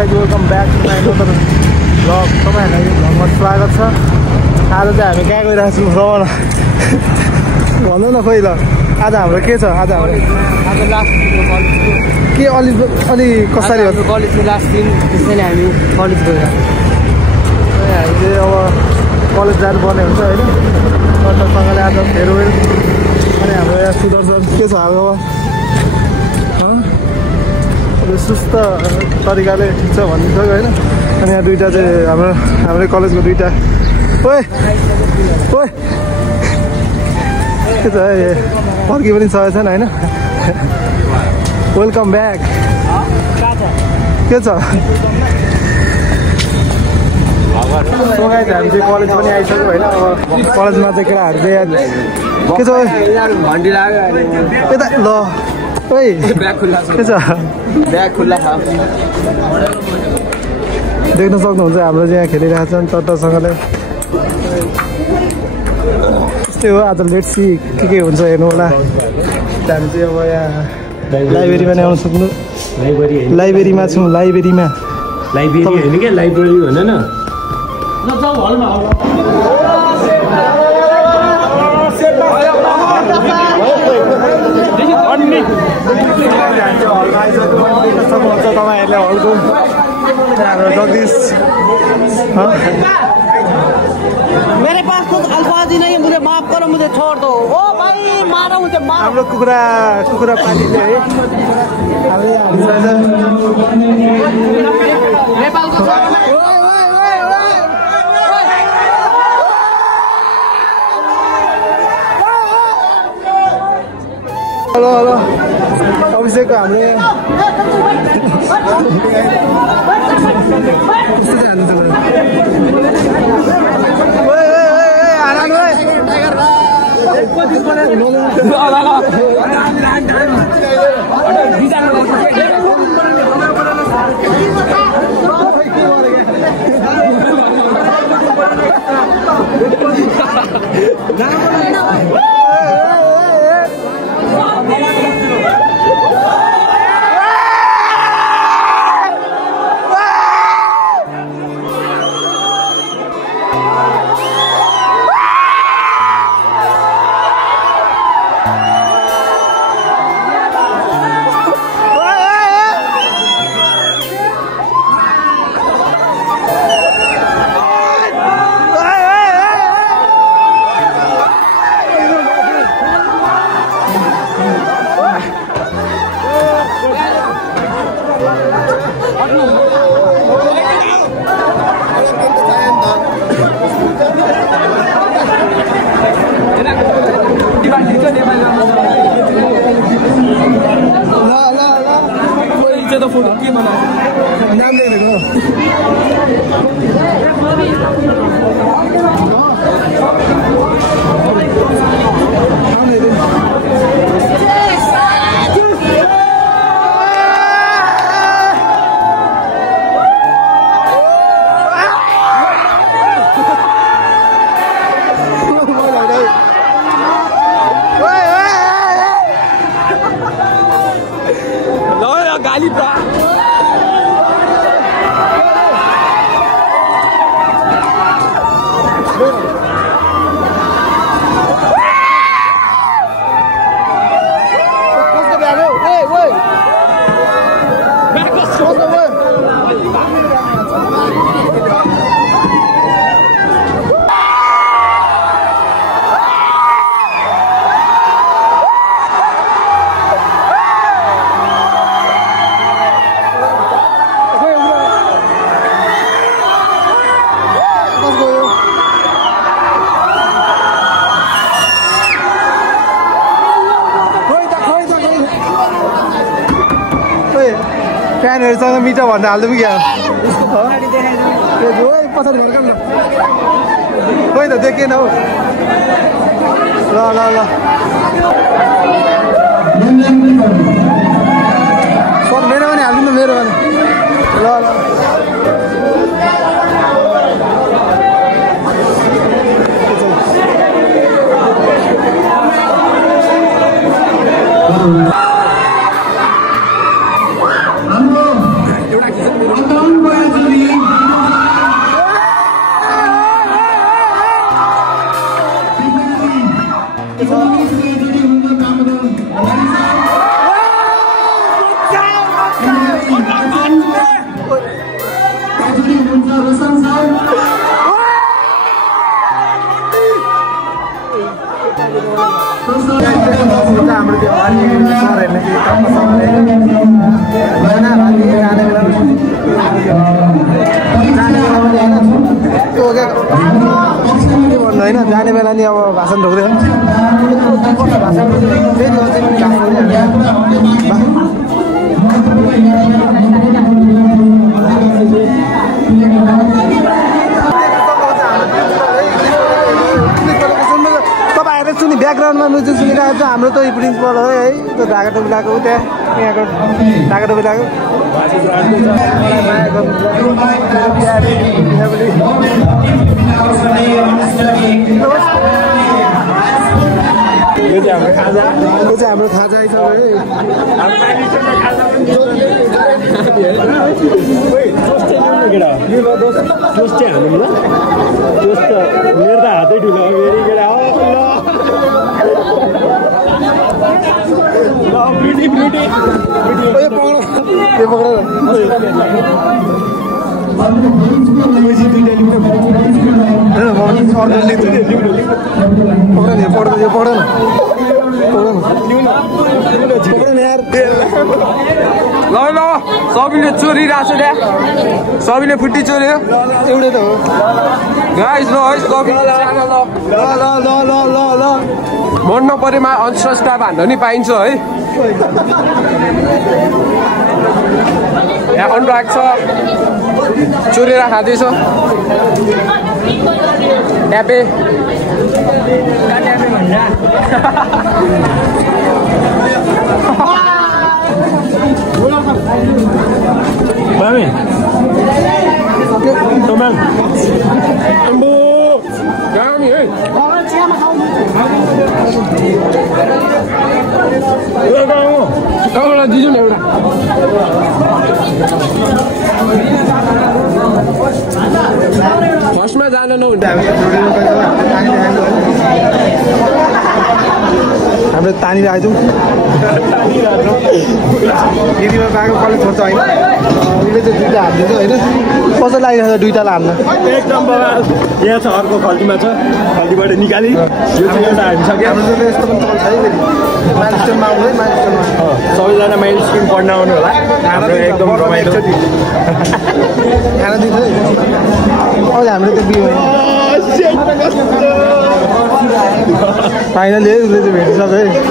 Guys welcome back to my another vlog. तपाईँहरूलाई यो भ्लगमा स्वागत छ। आज चाहिँ हामी कहाँ गइरहेको छौँ भ्रमण भन्नु न पहिला। आज हाम्रो के छ? आज हाम्रो लास्ट के अलि कसरी हो? कलेजको लास्ट दिन त्यसैले हामी कलेज गइरहेको हामी चाहिँ अब कलेज जानुपर्ने हुन्छ होइन। टट्टसँगले आज फेयरवेल। अनि हाम्रो यहाँ सुदर्शन के छ अब सुस्त तरिकाले ठिक छ भनिदिन्छ होइन। अनि यहाँ दुइटा चाहिँ हाम्रै कलेजको दुइटा ओए ओए के छ फर्की पनि सकेको छैन होइन। वेलकम ब्याक के छ? सोगाइ चाहिँ हामी चाहिँ कलेज पनि आइसक्यो होइन। अब कलेजमा चाहिँ केटाहरू चाहिँ के छ घन्टी लाग्यो यता ल ओइ ब्याग खुल्ला छ के छ? ब्याग खुल्ला छ। देख्न सक्नुहुन्छ हाम्रो चाहिँ यहाँ खेलिरहेको छन् टट्टसँगले। त्यस्तै हो आज लेट सी के हुन्छ हेर्नु होला। हामी चाहिँ अब यहाँ लाइब्रेरीमा नै आउनु सक्नु। लाइब्रेरीमा छौँ लाइब्रेरीमा। लाइब्रेरी होइन क्या लाइब्रेरी भन न। तपाईँहरूले हलको हाम्रो जगदीश मेरे पास तो अल्फाज ही नहीं है, मुझे माफ करो, मुझे छोड़ दो। ओ भाई मारो मुझे मारो। हाम्रो कुखुरा पाली चाहिँ नेपालको हेलो हेलो अभिषेकको हाम्रो फोटो के बनायो नाम लेखेको गाली पा फ्यानहरूसँग मिठो भन्दा हाल्नु क्या पछाडि खोइ त देखेन हौ। ल ल ल सर मेरो पनि हाल्नु न मेरो पनि ल ल हाम्रो त्यो हरि सर हेर्ने त्यो तपसरले जाने बेला त्यो के भन्नु होइन जाने बेला नि अब भाषण ढोक्दै तपाईँहरूले सुनि ब्याकग्राउन्डमा म्युजिक सुनिरहेको छ हाम्रो त प्रिन्सिपल हो है त्यो ढाका टोपी लगाएको त्यहाँ यहाँको ढाका टोपी लगाएको यो चाहिँ हाम्रो खाजा है मेरो त हातै ठुलो फेरि केटा हो ल सबैले चोरिरहेको छ त्यहाँ सबैले फुट्टी चोर्यो एउटै त हो गाइस ल है ल मन नपरेमा अनसब्सक्राइब हान्न नि पाइन्छ है यहाँ अनुराग छ चोरेर खाँदैछ ट्यापे Mami. Tomang. Ambo. Kami eh. Kamu lagi juga udah. First में जाना न उन्दा. हाम्रो तानी राख्छौँ दिदीमा बाको कसले छोड्छ होइन उसले चाहिँ दुईवटा हालिदिन्छ होइन कसो लागिरहेको छ दुईवटालाई हाल्न एक नम्बर यहाँ छ अर्को खल्तीमा छ खल्तीबाट निकाली यो चाहिँ एउटा हालिसक्यो हाम्रो चाहिँ यस्तो पनि चल्छ है फेरि माइलस्टोनमा आउनु है माइलस्टोनमा सबैजना माइलस्टोन पढ्न आउनु होला हाम्रो एकदम रमाइलो खाना दिन्छ है अझ हाम्रो त्यो बिहे फाइनली है उसले चाहिँ भेटिसक्यो है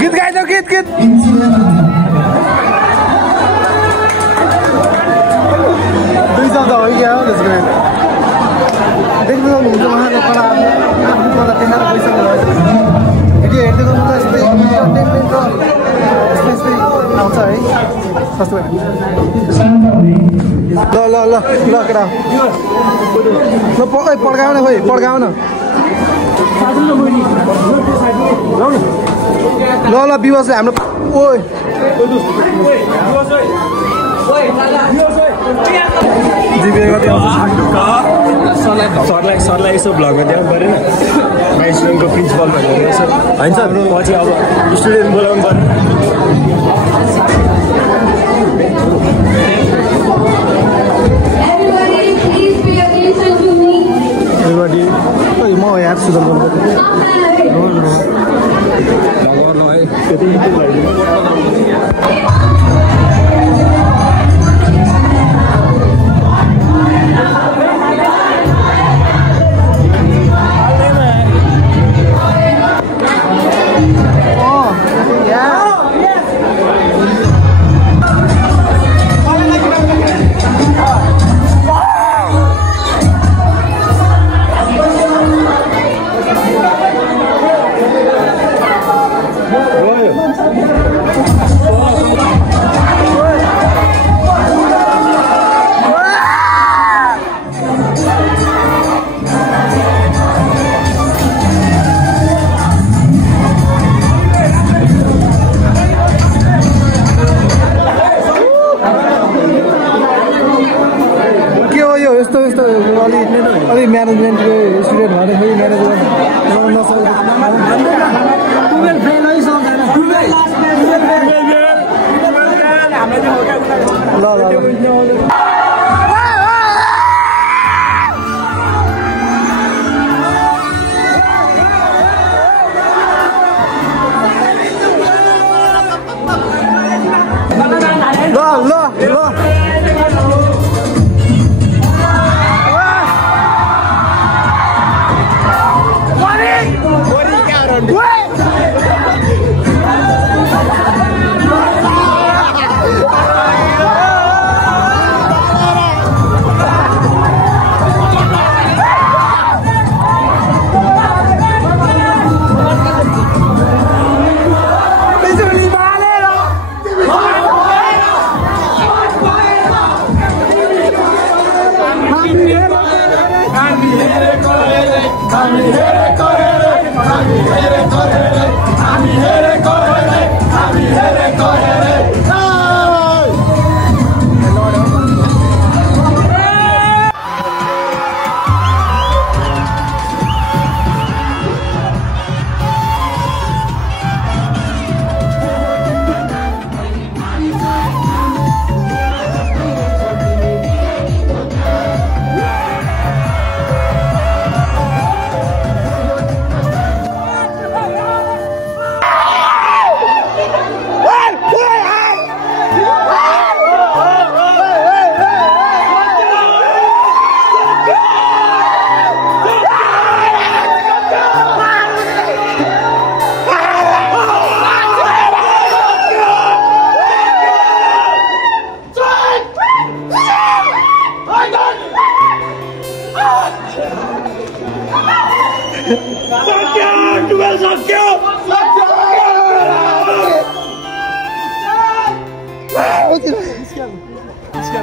गीत गाइदेऊ गीत गीत दुई शब्द हो क्या हो त्यसको देख्नु सक्नुहुन्छ उहाँले कला आफ्नो कला देखाएर पैसा भिडियो हेर्दै गर्नु त यस्तै इन्टरटेनमेन्ट र यस्तै आउँछ है सस्तो ल ल ल ल केटा ल पड्काउ न खोइ पड्काउ न ल ल विवास हाम्रो ओइ सरलाई यसो भ्लगमा देखाउनु परेन माइलस्टोनको प्रिन्सिपल भनेर यसो होइन सर पछि अब स्टुडेन्ट बोलाउनु पर्ने म यहाँ सुधार गर्नु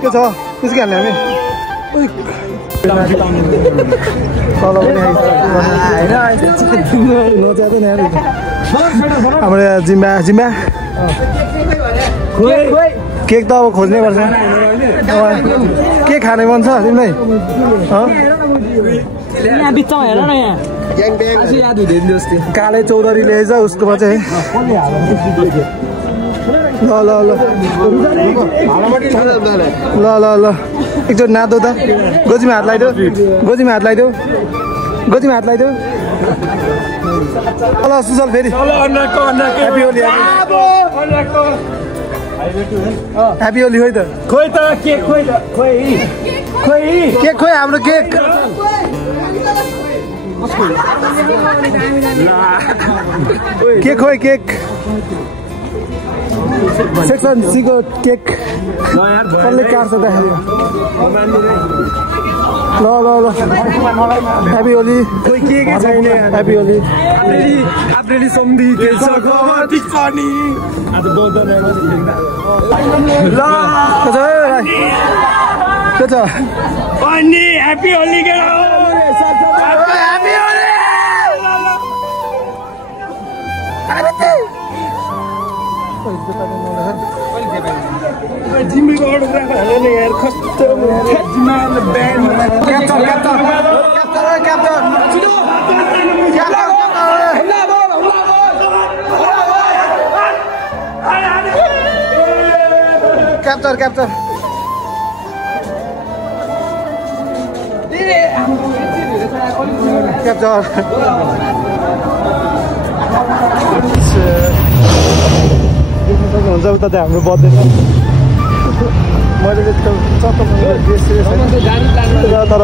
के छ त्यसकै हाल्ने हामी हाम्रो जिम्बा जिम्बा केक त अब खोज्नै पर्छ के खाने मन छ तिमीलाई काले चौधरी ल्याएछ उसकोमा चाहिँ ल ल ल ल ल ल एकचोटि नाच्दो त गोजीमा हात लगाइदेऊ गोजीमा हात लगाइदेऊ गोजीमा हात लगाइदेऊ ल सुसल फेरि ह्याप्पी होली ह्याप्पी होली खोइ त खोइ त केक खोइ त खोइ खोइ केक खोइ हाम्रो केक केक खोइ केक सेक्सन सीको केक कसले काट्छदाखेरि ल ल ल ह्याप्पी होली खोइ के छैन ह्याप्पी होली अप्रेली सम्धि के छ गति पनि आज बौद्ध ल के छ अनि ह्याप्पी होली के ह्याप्पी होली जिम्मीको अर्डर राखेर यार कस्तो जिम्माले band capture capture capture capture capture capture हुन्छ उता चाहिँ हाम्रो बर्थडे मैले चत्त तर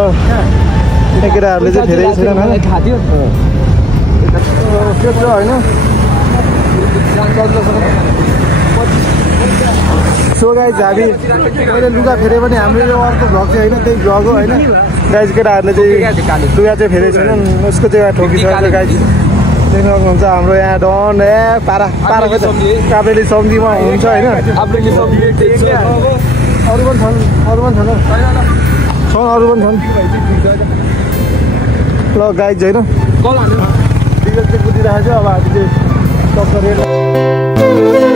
केटाहरूले चाहिँ धेरै छैन के छ होइन सो गाइज हामी मैले लुगा फेरे पनि हाम्रो यो अर्को भ्लग चाहिँ होइन त्यही भ्लग हो होइन गाइज केटाहरूले चाहिँ लुगा चाहिँ फेरेको छैनन् उसको चाहिँ ठोकिसकेको गाइज देख्नुहुन्छ हाम्रो यहाँ डन पारा पाराको काबेली सम्झीमा हुन्छ होइन अरू पनि छन् अरू पनि छन् अरू पनि छन् ल गाइज होइन डिजल चाहिँ कुदिरहेको छ अब हामी चाहिँ टक्कर